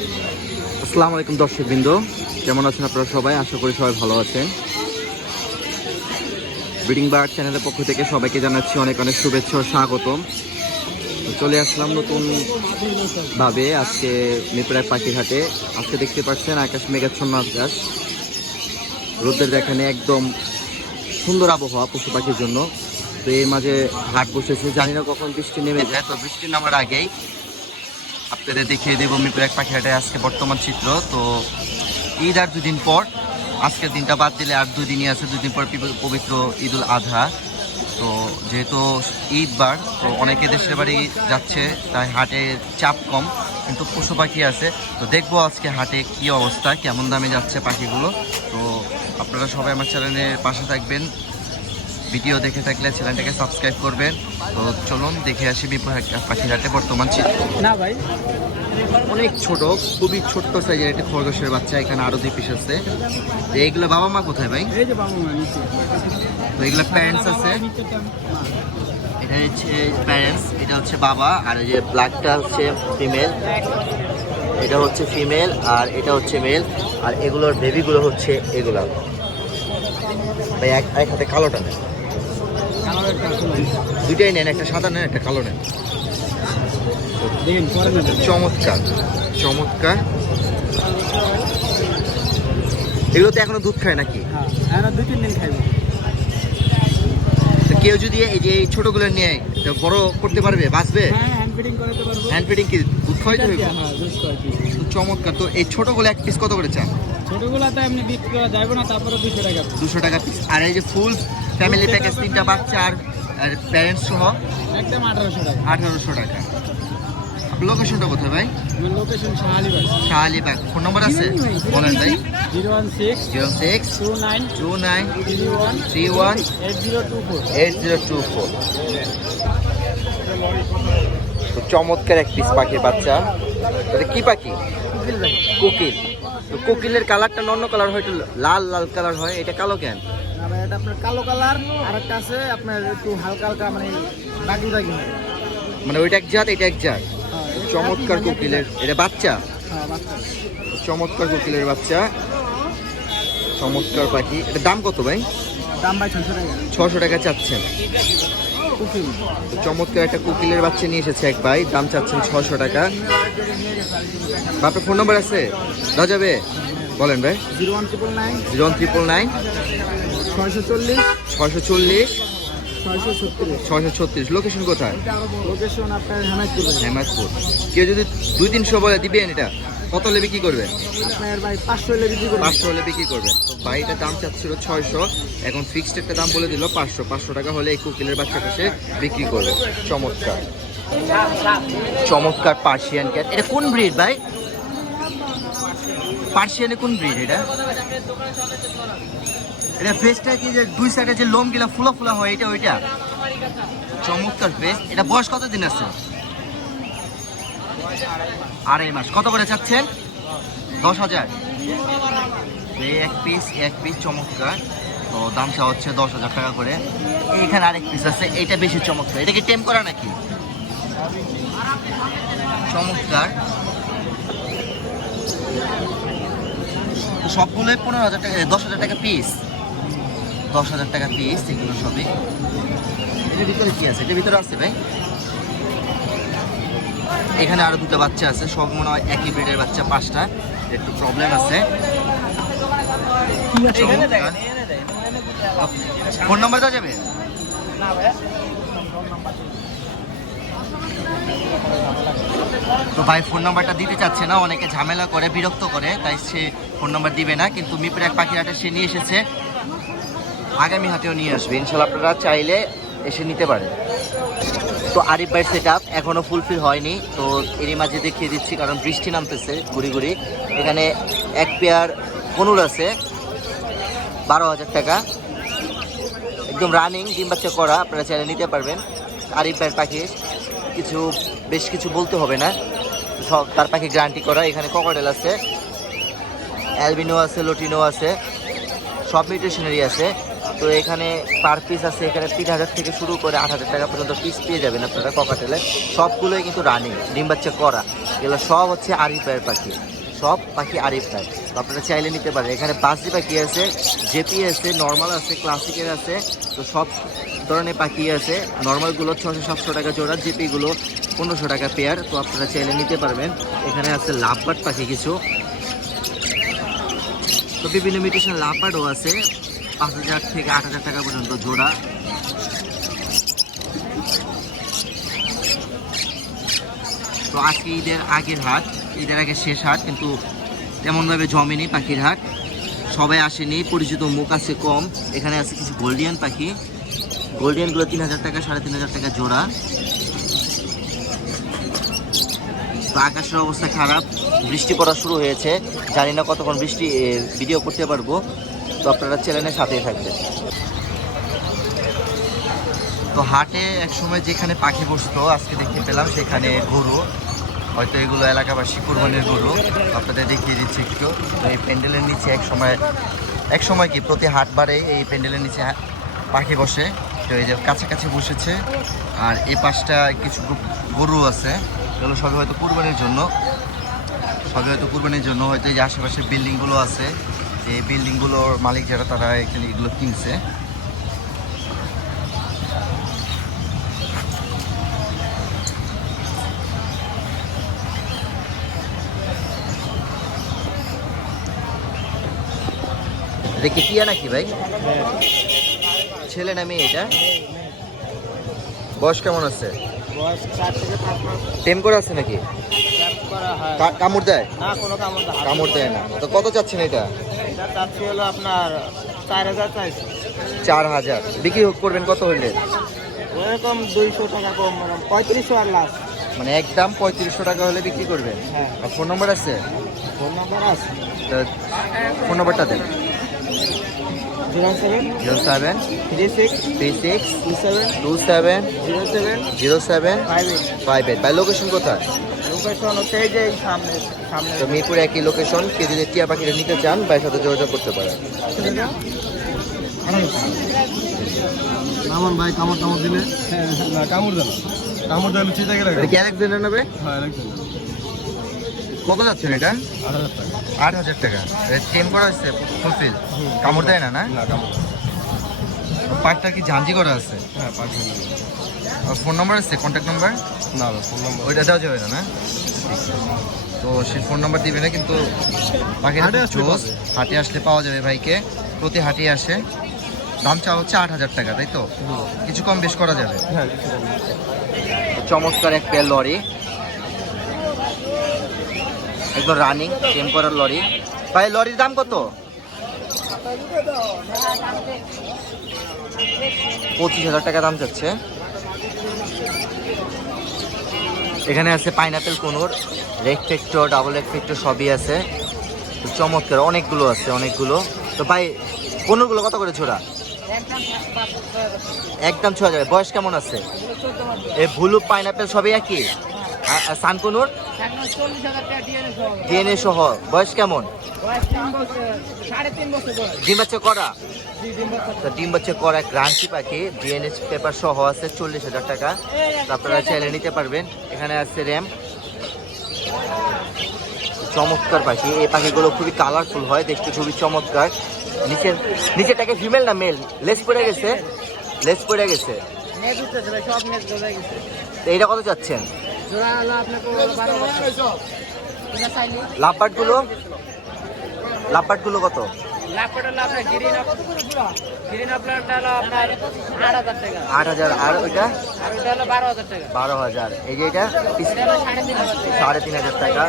আসসালামু আলাইকুম দর্শকবৃন্দ, কেমন আছেন আপনারা সবাই? আশা করি সবাই ভালো আছেন। ব্রিডিং বার্ড চ্যানেলের পক্ষ থেকে সবাইকে জানাচ্ছি অনেক অনেক শুভেচ্ছা ও স্বাগতম। চলে আসলাম নতুন ভাবে আজকে মিরপুর পাখির হাটে। আজকে দেখতে পাচ্ছেন আকাশ মেঘাচ্ছন্ন আকাশ, রোদের দেখানে একদম সুন্দর আবহাওয়া পশু পাখির জন্য। তো এর মাঝে হাট বসেছে, জানি না কখন বৃষ্টি নেমে যায়। তো বৃষ্টি নামার আগেই আপনাদের দেখিয়ে দেবো মিরপুর পাখি হাটে আজকে বর্তমান চিত্র। তো ঈদ আর দুদিন পর, আজকের দিনটা বাদ দিলে আর দুদিনই আছে, দুদিন পর পবিত্র ঈদুল আজহা। তো যেহেতু ঈদবার, তো অনেকে দেশের বাড়ি যাচ্ছে, তাই হাটে চাপ কম, কিন্তু পশু পাখি আছে। তো দেখবো আজকে হাটে কি অবস্থা, কেমন দামে যাচ্ছে পাখিগুলো। তো আপনারা সবাই আমার চ্যানেলের পাশে থাকবেন, ভিডিও দেখে থাকলে চ্যানেলটাকে সাবস্ক্রাইব করবেন। তো চলুন দেখে আসি মিরপুর পাখির হাটে বর্তমান চিত্র। না ভাই, অনেক ছোট, খুবই ছোট্ট সাইজের একটা খরগোশের বাচ্চা, এখানে আরো 2 পিস আছে। এইগুলো বাবা মা কোথায় ভাই? এই যে বাবু নিচে। তো এগুলো প্যারেন্টস আছে, এটা হচ্ছে প্যারেন্টস, এটা হচ্ছে বাবা, আর এই যে ব্ল্যাকটা হচ্ছে ফিমেল, এটা হচ্ছে ফিমেল, আর এটা হচ্ছে মেল। আর এগুলোর বেবিগুলো হচ্ছে এগুলা। ভাই এক হাতে কালোটা নেন, দুইটাই নেন, একটা সাদা নেন, একটা কালো নেন। চমৎকার চমৎকার। এগুলো তো এখনো দুধ খায় নাকি? হ্যাঁ, 2-3 দিন খাইব। কেউ যদি এই যে ছোটগুলো নিয়ে বড় করতে পারবে, বাঁচবে? হ্যাঁ, হ্যান্ড ফিডিং করাতে পারবো। হ্যান্ড ফিডিং কি দুধ খাওয়াইতে হবে? হ্যাঁ, দুধ খাওয়াইতে। তো চমৎকার। তো এই ছোটগুলো এক পিস কত করে চান? ছোটগুলা তো এমনি বিক্রি করা যাবে না, তারপরে 200 টাকা। 200 টাকা পিস। আর এই যে ফুল ফ্যামিলি প্যাকেজ, 3টা বাচ্চা আর প্যারেন্টস সহ একদম 1800 টাকা। 1800 টাকা। লোকেশনটা কোথায় ভাই? আমার লোকেশন শাহালিবাগ। শাহালিবাগ। ফোন নম্বর আছে বলেন ভাই। 016 06 29 29 31 31 8024। 8024। তো চমৎকার এক পিস পাখির বাচ্চা। এটা কি পাখি? কোকিল ভাই। কোকিল। তো কোকিলের কালারটা অন্য কালার হয়, একটু লাল লাল কালার হয়, এটা কালো কেন? না ভাই, এটা আপনার কালো কালার, আর একটা আছে আপনার একটু হালকা হালকা মানে দাগি দাগি হয়। মানে ওইটা এক জাত, এটা এক জাত। চমৎকার কোকিলের, এটা বাচ্চা। হ্যাঁ, বাচ্চা। চমৎকার কোকিলের বাচ্চা, চমৎকার পাখি। এটা দাম কত ভাই? দাম ভাই 600 টাকা। 600 টাকা চাচ্ছেন। কোকিল। তো চমৎকার একটা কোকিলের বাচ্চা নিয়ে এসেছে এক ভাই, দাম চাচ্ছেন 600 টাকা। আপনার ফোন নম্বর আছে, দেওয়া যাবে? বলেন ভাই। 01999 01999 640 640 636। 636। লোকেশন কোথায়? লোকেশন আপনার হেমায়তপুর। হেমায়তপুর। কেউ যদি 200-300 বলে দিবেন, এটা কত হলে বিক্রি করবেন? আপনার ভাই 500 হলে বিক্রি করবেন। 500 হলে বিক্রি করবেন। তো ভাইটার দাম চাচ্ছিল 600, এখন ফিক্সড একটা দাম বলে দিল 500। 500 টাকা হলে এই কোকিলের বাচ্চাটা সে বিক্রি করবে। চমৎকার চমৎকার পার্সিয়ান ক্যাট। এটা কোন ব্রিড ভাই? পার্সিয়ানে কোন ব্রিড এটা? এটা ফেসটা কি যে দুই সাইডে যে লোম গিলা ফুলা ফুলা হয়, এটা ওইটা? চমৎকার ফেস। এটা বয়স কতদিন আছে? 2.5 মাস। কত করে চাচ্ছেন? 10,000। এই এক পিস চমৎকার। তো দাম চা হচ্ছে 10,000 টাকা করে। এখানে আরেক পিস আছে, এটা বেশি চমৎকার। এটা কি টেম করা নাকি? চমৎকার। সবগুলোই 15,000 টাকা, 10,000 টাকা পিস। 10,000 টাকা পিস এগুলো সবই। এটার ভিতরে কি আছে? এটার ভিতরে আছে ভাই। এখানে আরো 2টা বাচ্চা আছে, সব মনে হয় একই ব্রিডের বাচ্চা, 5টা। একটু প্রবলেম আছে। ফোন নাম্বার দেওয়া যাবে? তো ভাই ফোন নাম্বারটা দিতে চাচ্ছে না, অনেকে ঝামেলা করে, বিরক্ত করে, তাই সে ফোন নাম্বার দিবে না। কিন্তু মিরপুর পাখির হাটে সে নিয়ে এসেছে, আগামী হাটেও নিয়ে আসবে ইনশাল্লাহ, আপনারা চাইলে এসে নিতে পারে। তো আরিফ ভাইয়ের সেট আপ এখনও ফুলফিল হয়নি, তো এরই মাঝে দেখিয়ে দিচ্ছি, কারণ বৃষ্টি নামতেছে গুড়ি গুড়ি। এখানে এক পেয়ার কনুর আছে, 12,000 টাকা, একদম রানিং, ডিম বাচ্চা করা, আপনারা চাইলে নিতে পারবেন। আরিফ ভাইয়ের পাখি বেশ কিছু বলতে হবে না, সব তার পাখি গ্যারান্টি করা। এখানে ককটেল আছে, অ্যালবিনো আছে, লোটিনো আছে, সব মিউটেশনারি আছে। তো এখানে পার পিস আছে এখানে 3000 থেকে শুরু করে 8000 টাকা পর্যন্ত পিস পেয়ে যাবেন আপনারা ককাটেলে। সবগুলোই কিন্তু রানিং, ডিম বাচ্চা করা, এগুলো সব হচ্ছে আরিফ ভাইয়ের পাখি, সব পাখি আরিফ ভাই। তো আপনারা চাইলে নিতে পারেন। এখানে বাসি পাখি আছে, জেপি আছে, নর্মাল আছে, ক্লাসিকের আছে, তো সব ধরনের পাখি আছে। নর্মালগুলো 600-700 টাকা জোড়া, জেপিগুলো 1500 টাকা পেয়ার। তো আপনারা চাইলে নিতে পারবেন। এখানে আছে লাভবার্ড পাখি কিছু, তো বিভিন্ন মিউটেশন লাভবার্ডও আছে 5000 থেকে 8000 টাকা পর্যন্ত জোড়া। তো আজকে ঈদের আগের হাট, ঈদের আগে শেষ হাট, কিন্তু তেমনভাবে জমেনি পাখির হাট, সবাই আসেনি, পরিচিত মুখ আছে কম। এখানে আছে কিছু গোল্ডিয়ান পাখি, গোল্ডিয়ানগুলো 3000 টাকা 3500 টাকা জোড়া। তো আকাশের অবস্থা খারাপ, বৃষ্টি পড়া শুরু হয়েছে, জানি না কতক্ষণ বৃষ্টি ভিডিও করতে পারবো। তো আপনারা চ্যানেলের সাথেই থাকবেন। তো হাটে এক সময় যেখানে পাখি বসতো আজকে দেখতে পেলাম সেখানে গরু, হয়তো এগুলো এলাকাবাসী কুরবানির গরু, আপনাদের দেখিয়ে দিচ্ছি একটু। তো এই প্যান্ডেলের নিচে এক সময় কি প্রতি হাটবারে এই প্যান্ডেলের নিচে পাখি বসে। তো এই যে কাছাকাছি বসেছে, আর এই পাশটা কিছু গরু আছে, এগুলো সবই হয়তো কুরবানির জন্য, হয়তো এই যে আশেপাশে বিল্ডিংগুলো আছে, এই বিল্ডিংগুলোর মালিক যারা তারা এখানে এগুলো কিনছে। দেখি টিয়া নাকি ভাই? ছেলে না মেয়ে এটা? বয়স কেমন আছে? বয়স 4 থেকে 5 মাস। টেম করে আছে নাকি? করা হয় কামড় দেয়? না, কোনো কামড় দেয় না। তো কত চাচ্ছেন এটা? এটা চাচ্ছি হলো আপনার 4000 চাইছি। 4000 বিক্রি করবেন কত হইলে? এরকম 200 টাকা কম, 3500 আর লাস্ট। মানে একদম 3500 টাকা হলে বিক্রি করবেন। হ্যাঁ। আর ফোন নম্বর আছে? ফোন নাম্বার আছে। তো ফোন নম্বরটা দেন। 07 07 36 36 27 27 07 07 58। 58। ভাই লোকেশন কোথায়? লোকেশন হচ্ছে এই যে এই সামনে সামনে। তো মিরপুর একই লোকেশন। কেউ যদি টিয়া পাখিটা নিতে চান ভাইয়ের সাথে যোগাযোগ করতে পারেন। আমার ভাই কামড় দিলে না কামড় দেয় না, কামড় দিলে ঠিক আছে। এটা কি আলেকজান্ডার নেবে? হ্যাঁ একদম কত যাচ্ছেন এটা? 8000 টাকা। 8000 টাকা। টেম করা আছে ফুলফিল, কামড় দেয় না? না না কামড়। পাটটা কি ঝাঞ্জি করা আছে? হ্যাঁ 500 আর ফোন নম্বর আছে, কন্ট্যাক্ট নাম্বার? না ফোন নম্বর ওইটা দেওয়া যাবে না? না তো সেই ফোন নাম্বার দিবে না, কিন্তু পাখির হাটে আসলে জোস, হাটে আসলে পাওয়া যাবে ভাইকে, প্রতি হাটে আসে। দাম চা হচ্ছে 8000 টাকা, তাই তো? কিছু কম বেশ করা যাবে। হ্যাঁ চমৎকার এক পেয়ার লরি, একদম রানিং টেম করার লরি। ভাই লরির দাম কত? 25,000 টাকা দাম যাচ্ছে। এখানে আছে pineapple কোনুর, red factor, double red factor সবই আছে। তো চমৎকার অনেকগুলো আছে, অনেকগুলো। তো ভাই কোনুরগুলো কত করে ছোড়া? একদম 6000। বয়স কেমন আছে? এই ব্লু পাইনাপেল সবই একই? সানকুনুর ডিএনএ সহ বয়স কেমন? ডিম বাচ্চা করা? তো ডিম বাচ্চা করা গ্রান্টি পাখি, ডিএনএ পেপার সহ আছে, 40,000 টাকা। তো আপনারা চাইলে নিতে পারবেন। এখানে আছে র্যাম, চমৎকার পাখি। এই পাখিগুলো খুবই কালারফুল হয়, দেখতে খুবই চমৎকার। নিচেরটাকে ফিমেল না মেল? লেস পড়ে গেছে, লেস পড়ে গেছে। তো এইটা কত চাচ্ছেন? লাভবার্ড গুলো কত? 8,000। আর ওইটা 12,000। এই যে এটা 3,500 টাকা।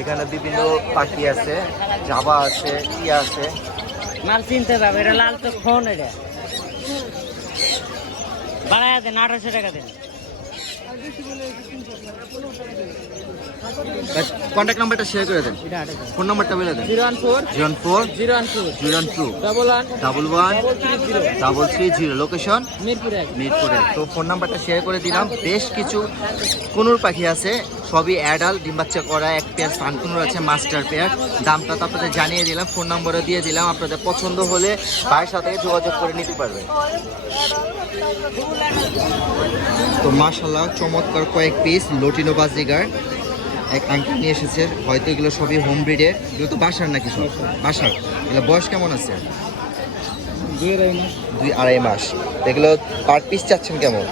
এখানে বিভিন্ন পাখি আছে, জাবা আছে, টিয়া আছে। মাল চিনতে পারবে, এটা লাল তো ফোন, এটা বাড়ায় দেন 1800 টাকা দেন। কন্ট্যাক্ট নাম্বারটা শেয়ার করে দেন, ফোন নাম্বারটা বলে দেন। 014 04 012 02 11 11 30 330। লোকেশন মিরপুরে। মিরপুরে। তো ফোন নাম্বারটা শেয়ার করে দিলাম। বেশ কিছু কোনুর পাখি আছে, সবই অ্যাডাল্ট, ডিম বাচ্চা করা। এক পেয়ার সানকুনুর আছে মাস্টার পেয়ার। দামটা তো আপনাদের জানিয়ে দিলাম, ফোন নম্বরও দিয়ে দিলাম। আপনাদের পছন্দ হলে ভাইয়ের সাথে যোগাযোগ করে নিতে পারবেন। তো মাশাআল্লাহ চমৎকার কয়েক পিস লটিনো বাজিগার এক আঙ্কেল নিয়ে এসেছে। হয়তো এগুলো সবই হোম ব্রিডের, এগুলো তো বাসার নাকি সব? বাসার। এগুলো বয়স কেমন আছে? 2-2.5 মাস। এগুলো পার পিস চাচ্ছেন কেমন?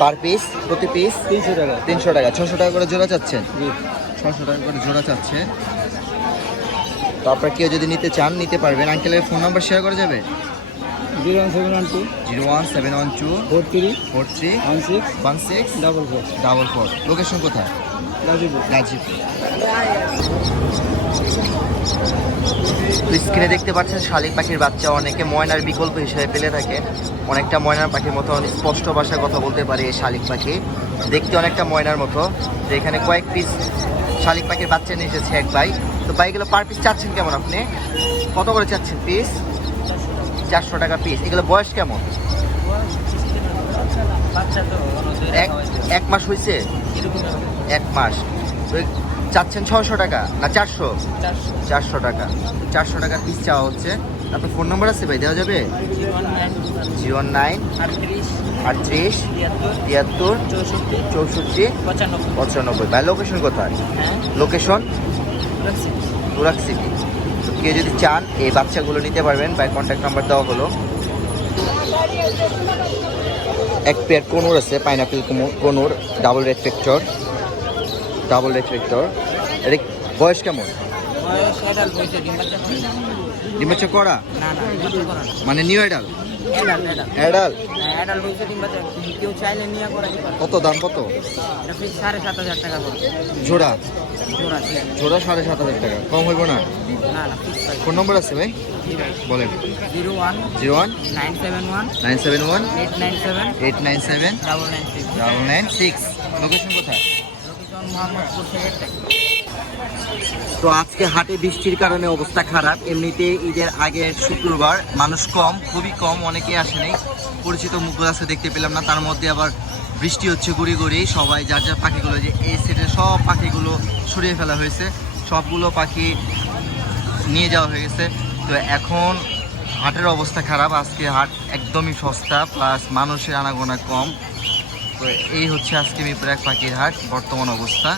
পার পিস প্রতি পিস 300 টাকা। 300 টাকা। 600 টাকা করে জোড়া চাচ্ছেন? 600 টাকা করে জোড়া চাচ্ছে। তো আপনারা কেউ যদি নিতে চান নিতে পারবেন। আঙ্কেলের ফোন নাম্বার শেয়ার করা যাবে? 01712 01712 43 43 16 16 44। লোকেশন কোথায়? গাজীপুর। গাজীপুর। স্ক্রিনে দেখতে পাচ্ছেন শালিক পাখির বাচ্চা অনেকে ময়নার বিকল্প হিসেবে পেলে থাকে। অনেকটা ময়নার পাখির মতো অনেক স্পষ্ট ভাষায় কথা বলতে পারে এই শালিক পাখি, দেখতে অনেকটা ময়নার মতো। তো এখানে কয়েক পিস শালিক পাখির বাচ্চা নিয়ে এসেছে এক ভাই। তো ভাইগুলো পার পিস চাচ্ছেন কেমন আপনি? কত করে চাচ্ছেন পিস? 400 টাকা পিস। এগুলো বয়স কেমন? এক মাস হয়েছে? 1 মাস। তো চাচ্ছেন 600 টাকা না 400? 400 টাকা। 400 টাকা পিস চাওয়া হচ্ছে। আপনার ফোন নাম্বার আছে ভাই, দেওয়া যাবে? 09 38 73 64 95। ভাই লোকেশন কোথায়? Location Turag city. কেউ যদি চান এই বাচ্চাগুলো নিতে পারবেন, ভাই কন্ট্যাক্ট নাম্বার দেওয়া হলো। এক পেয়ার কোনুর আছে, পাইনাপেল কোনুর, ডাবল রেট্রেক্টর। এর বয়স কেমন? ডিম বাচ্চা করা মানে নিউ অ্যাডাল? অ্যাডাল। কেউ চাইলে নিয়ে করা যেতে পারে। কত দাম কত? এটা ফিক্স 7,500 টাকা করে। জোড়া? জোড়া। জোড়া 7,500 টাকা। কম হইব না? না না ফিক্স প্রাইস। ফোন নম্বর আছে ভাই? জি ভাই। বলেন। 01 01 971 971 897 897 996। 996। লোকেশন কোথায়? Location Mohammadpur sector. তো আজকে হাটে বৃষ্টির কারণে অবস্থা খারাপ। এমনিতে ঈদের আগের শুক্রবার মানুষ কম, খুবই কম, অনেকে আসেনি। পরিচিত মুখগুলো আছে দেখতে পেলাম না। তার মধ্যে আবার বৃষ্টি হচ্ছে গুড়ি গুড়ি। সবাই যার যার পাখিগুলো, যে এই সেটের সব পাখিগুলো সরিয়ে ফেলা হয়েছে, সবগুলো পাখি নিয়ে যাওয়া হয়ে গেছে। তো এখন হাটের অবস্থা খারাপ। আজকে হাট একদমই সস্তা, প্লাস মানুষের আনাগোনা কম। তো এই হচ্ছে আজকে মিরপুর এক পাখির হাট বর্তমান অবস্থা।